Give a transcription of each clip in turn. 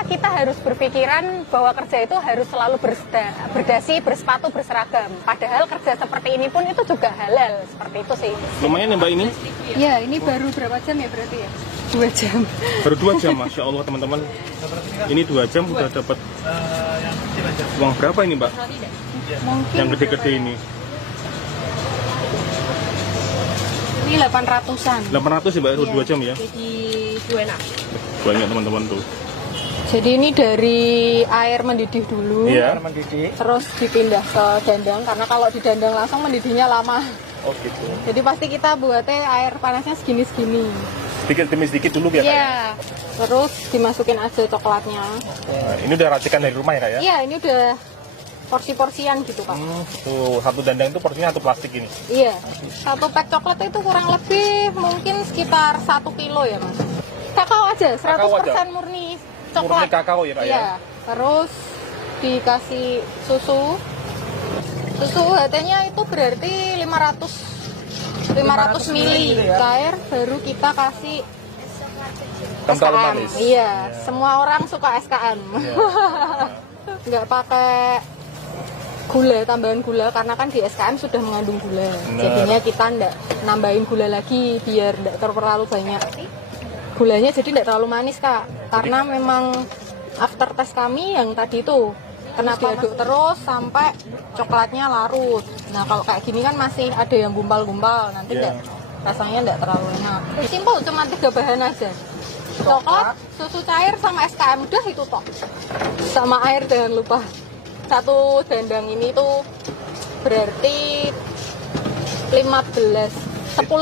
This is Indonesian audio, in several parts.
kenapa kita harus berpikiran bahwa kerja itu harus selalu berdasi, bersepatu, berseragam. Padahal kerja seperti ini pun itu juga halal, seperti itu sih. Lumayan ya Mbak ini? Ya, ini baru berapa jam ya berarti ya? 2 jam. Baru 2 jam, Masya Allah teman-teman. Ini 2 jam udah dapat uang berapa ini Mbak? Mungkin Yang gede-gede ini. ini 800-an. 800 ya Mbak, 2 jam ya? Jadi 2 enak. Banyak teman-teman tuh. Jadi ini dari air mendidih dulu, Iya. terus dipindah ke dandang, karena kalau di dandang langsung mendidihnya lama. Oh gitu. Jadi pasti kita buatnya air panasnya segini-segini. Sedikit demi sedikit dulu ya Kak? Iya, terus dimasukin aja coklatnya. Nah, ini udah racikan dari rumah ya Kak ya? Iya, ini udah porsi-porsian gitu Pak. Tuh, satu dandang itu porsinya 1 plastik ini. Iya, 1 pack coklat itu kurang lebih mungkin sekitar 1 kilo ya Mas. Kakao aja, 100% murni coklat. Murni kakao ya Kak ya? Iya, terus dikasih susu. Susu HT-nya itu berarti 500 mili air, baru kita kasih Kental SKM. manis. Iya, semua orang suka SKM. Iya. Nggak pakai gula, tambahan gula, karena kan di SKM sudah mengandung gula. Bener. Jadinya kita nggak nambahin gula lagi biar nggak terlalu banyak gulanya, jadi nggak terlalu manis Kak. Karena memang after test kami yang tadi itu kenapa diaduk terus sampai coklatnya larut. Nah kalau kayak gini kan masih ada yang gumpal-gumpal, nanti Iya. nggak rasanya nggak terlalu enak. Simpel, cuma 3 bahan aja. Coklat, susu cair, sama SKM, udah itu tok. Sama air jangan lupa. 1 dandang ini tuh berarti 10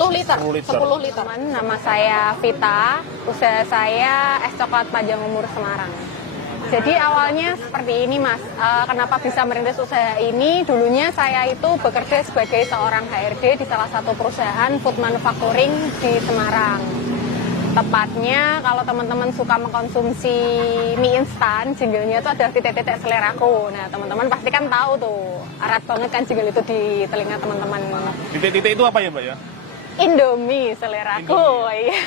liter. 10 liter. Nama saya Vita, usaha saya es coklat panjang umur Semarang. Jadi awalnya seperti ini Mas, kenapa bisa merintis usaha ini? Dulunya saya itu bekerja sebagai seorang HRD di salah satu perusahaan food manufacturing di Semarang. Tepatnya kalau teman-teman suka mengkonsumsi mie instan, jinglenya itu ada titik-titik seleraku. Nah teman-teman pasti kan tahu tuh, erat banget kan jingle itu di telinga teman-teman. Titik-titik itu apa ya Mbak ya? Indomie seleraku. Indomie. Iya.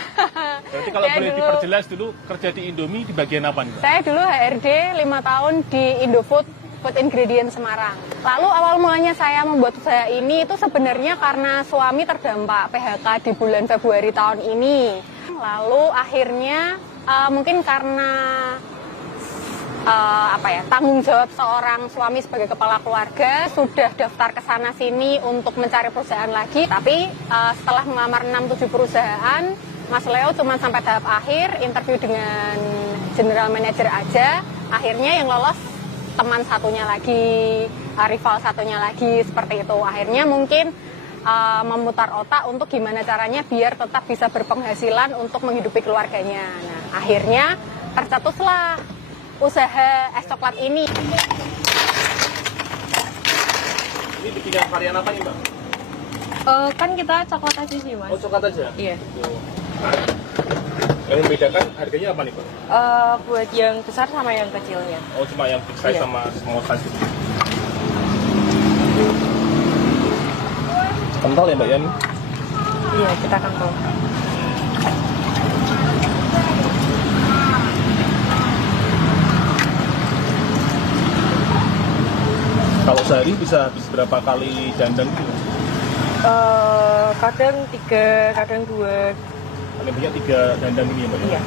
Berarti kalau Saya boleh dulu- diperjelas dulu kerja di Indomie di bagian apa nih Mbak? Saya dulu HRD 5 tahun di Indofood Food Ingredient Semarang. Lalu awal mulanya saya membuat usaha ini itu sebenarnya karena suami terdampak PHK di bulan Februari tahun ini. Lalu akhirnya mungkin karena tanggung jawab seorang suami sebagai kepala keluarga, sudah daftar ke sana sini untuk mencari perusahaan lagi. Tapi setelah melamar 6-7 perusahaan, Mas Leo cuma sampai tahap akhir, interview dengan general manager aja. Akhirnya yang lolos teman satunya lagi, rival satunya lagi, seperti itu. Akhirnya mungkin memutar otak untuk gimana caranya biar tetap bisa berpenghasilan untuk menghidupi keluarganya. Nah, akhirnya tercetuslah usaha es coklat ini. Ini bikin varian apa nih Mbak? Kan kita coklat aja sih Mas. Oh coklat aja? Iya. Yang membedakan harganya apa nih Mbak? Buat yang besar sama yang kecilnya. Oh cuma yang big size Iya. sama small size itu. Kental ya Mbak ya? Iya, kita akan tahu. Kalau sehari bisa habis berapa kali dandang gitu? Kadang 3, kadang 2. Paling banyak 3 dandang ini ya Mbak ya? Iya.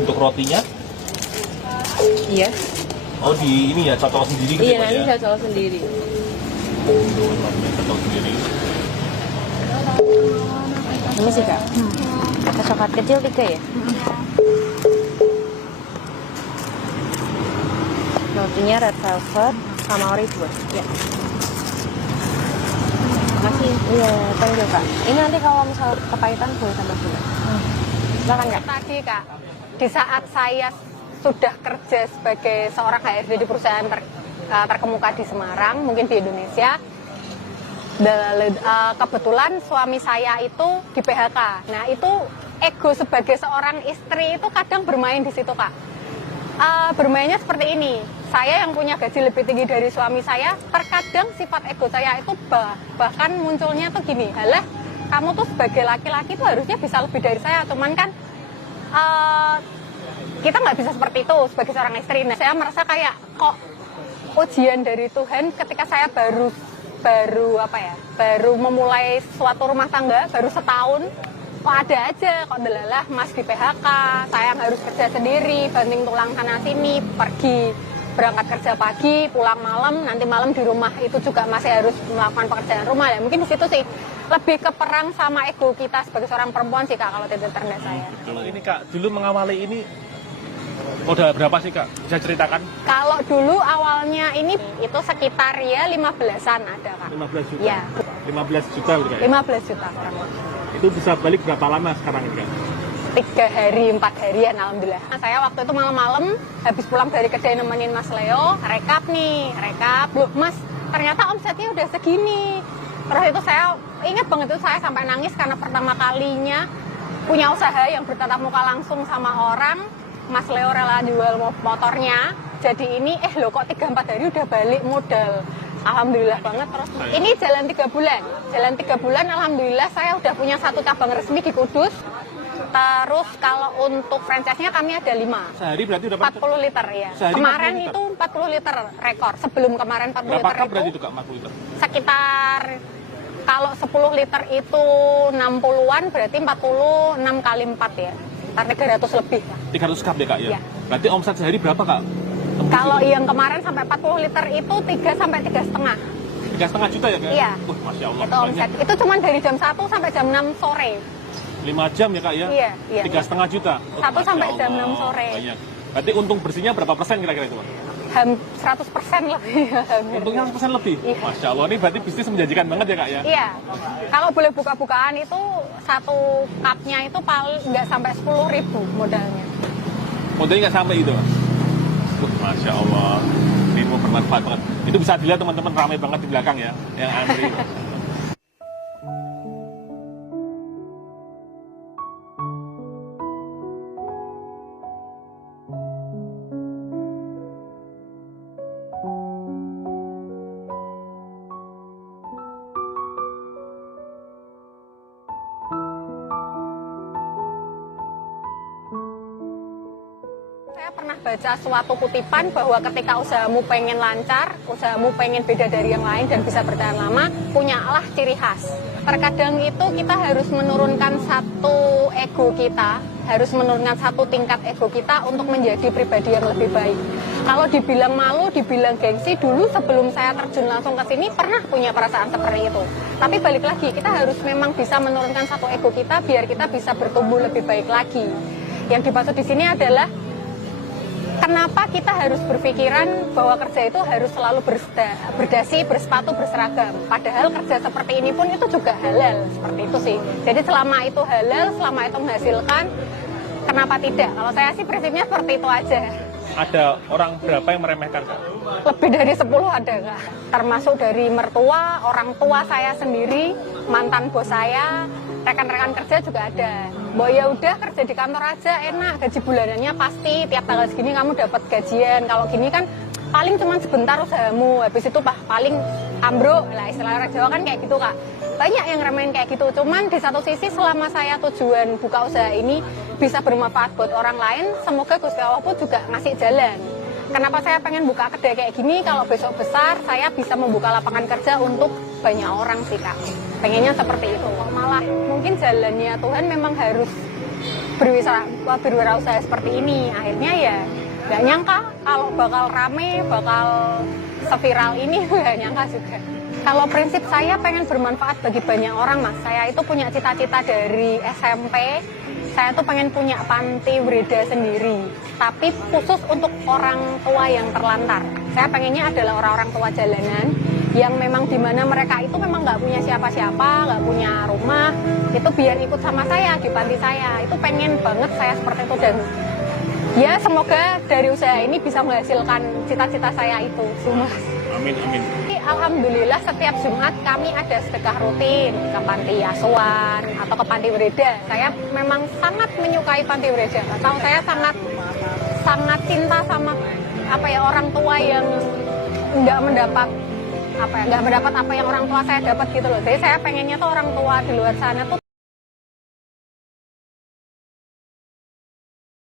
Untuk rotinya? Iya. Oh di ini ya, cocok sendiri gitu Iya, ya Mbak nanti ya? saya coba sendiri. Cocok sendiri. Ini sih Kak. Coklat kecil 3 ya? Rotinya red velvet sama ori 2. Ya. Makasih. Iya, thank you Kak. Ini nanti kalau misal kepahitan boleh tambah gula. Silakan Kak. Tadi Kak, di saat saya sudah kerja sebagai seorang HRD di perusahaan terkemuka di Semarang, mungkin di Indonesia, kebetulan suami saya itu di PHK. Nah itu ego sebagai seorang istri itu kadang bermain di situ Kak. Bermainnya seperti ini, saya yang punya gaji lebih tinggi dari suami saya, terkadang sifat ego saya itu bahkan munculnya tuh gini, halah kamu tuh sebagai laki-laki tuh harusnya bisa lebih dari saya, cuman kan kita nggak bisa seperti itu sebagai seorang istri. Nah, saya merasa kayak kok ujian dari Tuhan ketika saya baru memulai suatu rumah tangga, baru setahun, kok ada aja, kok delalah mas di PHK, saya yang harus kerja sendiri, banting tulang sana sini, pergi berangkat kerja pagi, pulang malam, nanti malam di rumah itu juga masih harus melakukan pekerjaan rumah. Ya mungkin di situ sih lebih ke perang sama ego kita sebagai seorang perempuan sih Kak, kalau titik terendah saya. Kalau ini Kak, dulu mengawali ini udah berapa sih Kak? Bisa ceritakan? Kalau dulu awalnya ini itu sekitar ya 15-an ada Kak. 15 juta? Ya. 15 juta gitu ya? 15 juta kurang lebih. Itu bisa balik berapa lama sekarang ini Kak? 3 hari, 4 harian alhamdulillah. Nah, saya waktu itu malam-malam habis pulang dari kedai nemenin Mas Leo, rekap. Loh Mas, ternyata omsetnya udah segini. Terus itu saya ingat banget itu saya sampai nangis karena pertama kalinya punya usaha yang bertatap muka langsung sama orang. Mas Leo rela jual motornya. Jadi ini loh kok 3-4 hari udah balik modal. Alhamdulillah banget. Terus ini jalan 3 bulan. Jalan 3 bulan alhamdulillah saya udah punya 1 cabang resmi di Kudus. Terus kalau untuk franchise-nya kami ada 5. Sehari berarti udah 40 liter ya. Sehari Kemarin 40 liter. itu 40 liter rekor. Sebelum kemarin 40 berapa liter cup itu berarti itu Kak 40 liter? sekitar kalau 10 liter itu 60-an berarti 46 kali 4 ya. Sekitar 300 lebih. 300 cup ya Kak ya? Iya. Berarti omset sehari berapa Kak? Kalau yang kemarin sampai 40 liter itu 3 sampai 3,5. 3,5 juta ya Kak? Iya. Masya Allah. Itu omset. Itu cuma dari jam 1 sampai jam 6 sore. 5 jam ya Kak ya? Iya, iya. 3,5 juta? 1 sampai Masya jam Allah. 6 sore. Banyak. Berarti untung bersihnya berapa persen kira-kira itu Pak? 100% lebih. Untungnya 100% lebih? Iya. Masya Allah, ini berarti bisnis menjanjikan banget ya Kak ya? Iya. Kalau boleh buka-bukaan itu 1 cupnya itu paling nggak sampai 10.000 modalnya. Modalnya nggak sampai itu Pak? Masya Allah, ini mau bermanfaat banget. Itu bisa dilihat teman-teman, ramai banget di belakang ya, yang antri. Saya pernah baca suatu kutipan bahwa ketika usahamu pengen lancar, usahamu pengen beda dari yang lain dan bisa bertahan lama, punyalah ciri khas. Terkadang itu kita harus menurunkan satu ego kita, harus menurunkan 1 tingkat ego kita untuk menjadi pribadi yang lebih baik. Kalau dibilang malu, dibilang gengsi, dulu sebelum saya terjun langsung ke sini pernah punya perasaan seperti itu. Tapi balik lagi, kita harus memang bisa menurunkan 1 ego kita biar kita bisa bertumbuh lebih baik lagi. Yang dimaksud di sini adalah kenapa kita harus berpikiran bahwa kerja itu harus selalu berdasi, bersepatu, berseragam. Padahal kerja seperti ini pun itu juga halal, seperti itu sih. Jadi selama itu halal, selama itu menghasilkan, kenapa tidak? Kalau saya sih prinsipnya seperti itu aja. Ada orang berapa yang meremehkan Kak? Lebih dari 10 ada Kak. Termasuk dari mertua, orang tua saya sendiri, mantan bos saya, rekan-rekan kerja juga ada. Bahwa ya udah kerja di kantor aja enak, gaji bulanannya pasti tiap tanggal segini kamu dapat gajian. Kalau gini kan paling cuma sebentar usahamu, habis itu paling ambruk lah, istilah orang Jawa kan kayak gitu Kak. Banyak yang remehin kayak gitu, cuman di satu sisi selama saya tujuan buka usaha ini bisa bermanfaat buat orang lain, semoga Gusti Allah pun juga ngasih jalan. Kenapa saya pengen buka kedai kayak gini, kalau besok besar saya bisa membuka lapangan kerja untuk banyak orang sih Kak. Pengennya seperti itu. Malah mungkin jalannya Tuhan memang harus berwirausaha seperti ini. Akhirnya ya gak nyangka kalau bakal rame, bakal seviral ini, gak nyangka juga. Kalau prinsip saya pengen bermanfaat bagi banyak orang Mas. Saya itu punya cita-cita dari SMP. Saya tuh pengen punya panti Breda sendiri, tapi khusus untuk orang tua yang terlantar. Saya pengennya adalah orang-orang tua jalanan yang memang dimana mereka itu memang nggak punya siapa-siapa, nggak punya rumah, itu biar ikut sama saya di panti saya. Itu pengen banget saya seperti itu, dan ya semoga dari usaha ini bisa menghasilkan cita-cita saya itu. Amin, amin. Alhamdulillah setiap Jumat kami ada sedekah rutin ke panti asuhan atau ke panti Breda. Saya memang sangat menyukai panti Breda. Tahu saya sangat cinta sama orang tua yang nggak mendapat apa ya, nggak mendapat apa yang orang tua saya dapat gitu loh. Jadi saya pengennya tuh orang tua di luar sana tuh